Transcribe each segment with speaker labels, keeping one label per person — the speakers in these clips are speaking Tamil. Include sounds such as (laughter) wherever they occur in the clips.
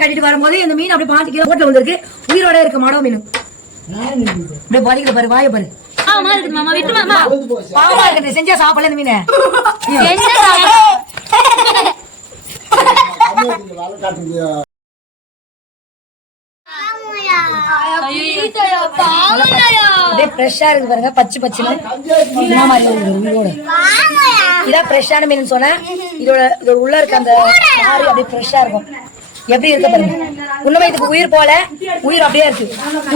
Speaker 1: கட்டிட்டு வரும்போது இந்த மீன் அப்படியே பாஞ்சு கிலோ போட்டு வந்திருக்கு உயிரோட இருக்கு மடம் மீன். அப்படியே பாதிக்கிற பாரு வாய பாரு.
Speaker 2: பாவமா இருக்குது மாமா விட்டு மாமா.
Speaker 1: பாவமா இருக்கு செஞ்சா சாப்பிடல இந்த மீனை. ஃப்ரெஷ்ஷா இருக்கு பாருங்க பச்சை பச்சைன்னு. என்ன மாதிரி இருக்குது உயிரோட இதான் ஃப்ரெஷ்ஷான மீன் சொன்னேன். இதோட இதோட உள்ள இருக்க அந்த சாறு அப்படியே ஃப்ரெஷ்ஷா இருக்கும். எப்படி இருக்கு பாருங்க? உண்மை இதுக்கு உயிர் போல உயிர் அப்படியே இருக்கு.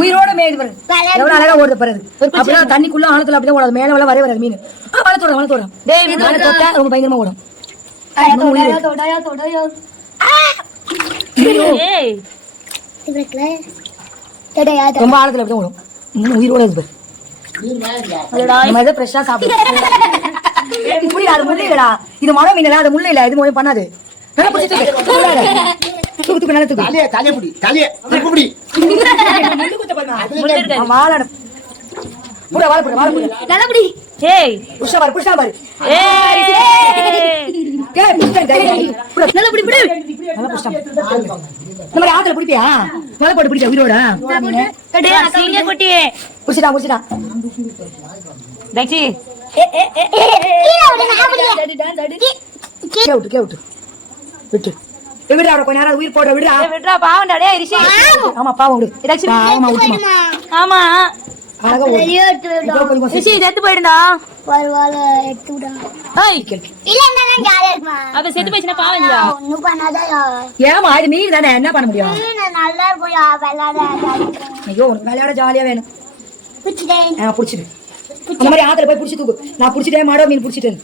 Speaker 1: உயிரோட மேயுது பாருங்க. எவ்வளவு அழகா ஓடுது பாருங்க அப்படிதான் தண்ணிக்குள்ள ஆழத்துல அப்படியே ஓடாது. மேல வரவே வராது மீன். டேய் மேல தொட்டா ரொம்ப பயங்கரமா ஓடும். ரொம்ப ஆழத்துல அப்படியே ஓடும். இன்னும் உயிரோட இருக்கு ஃப்ரெஷ்ஷா சாப்பிடுவோம் இப்படி அது முள்ளு இல்லடா. இது மரம் மீன் அது முள்ளு இல்ல. இது பண்ணாது. நல்லா பிடிச்சி (laughs) தூக்கு நல்லா
Speaker 3: புடி புடி.
Speaker 1: முள்ளு குத்த புட புட. புட.
Speaker 2: ஏய்.
Speaker 1: பாரு பாரு.
Speaker 2: ஏய்.
Speaker 1: ஏய் நல்லா பிடி பிடி. நல்லா ஆத்துல பிடிப்பியா? போட்டு பிடிச்ச உயிரோட?
Speaker 2: சீங்க
Speaker 1: விடுடா அவரை கொஞ்ச நேரம் உயிர் போடுற விடுடா.
Speaker 2: விட்றா பாவம்டா டேய் ரிஷி.
Speaker 1: ஆமா பாவம் விடு. பாவமா விட்டுமா.
Speaker 2: ஆமா.
Speaker 1: அழகா ஓடு. இப்போ கொஞ்சம் கொஞ்சம்
Speaker 2: ரிஷி செத்து போயிடுடா.
Speaker 4: பரவாயில்ல எடுத்து விடா.
Speaker 2: ஏய்
Speaker 1: கேளு.
Speaker 4: இல்ல என்ன ஜாலியா இருக்குமா?
Speaker 2: அப்ப செத்து போயிடுச்சுனா பாவம் இல்லையா?
Speaker 4: ஒண்ணும் பண்ணாதயா
Speaker 1: ஏமா இது மீன் தானே என்ன பண்ண முடியும்?
Speaker 4: நல்லா இருக்கும்யா விளையாட
Speaker 1: ஐயோ உனக்கு விளையாட ஜாலியா வேணும்.
Speaker 4: பிடிச்சிட்டேன்.
Speaker 1: ஆ புடிச்சிடு. அந்த மாதிரி ஆத்துல போய் புடிச்சு தூக்கு. நான் புடிச்சிட்டே மாடோ மீன் புடிச்சிட்டேன்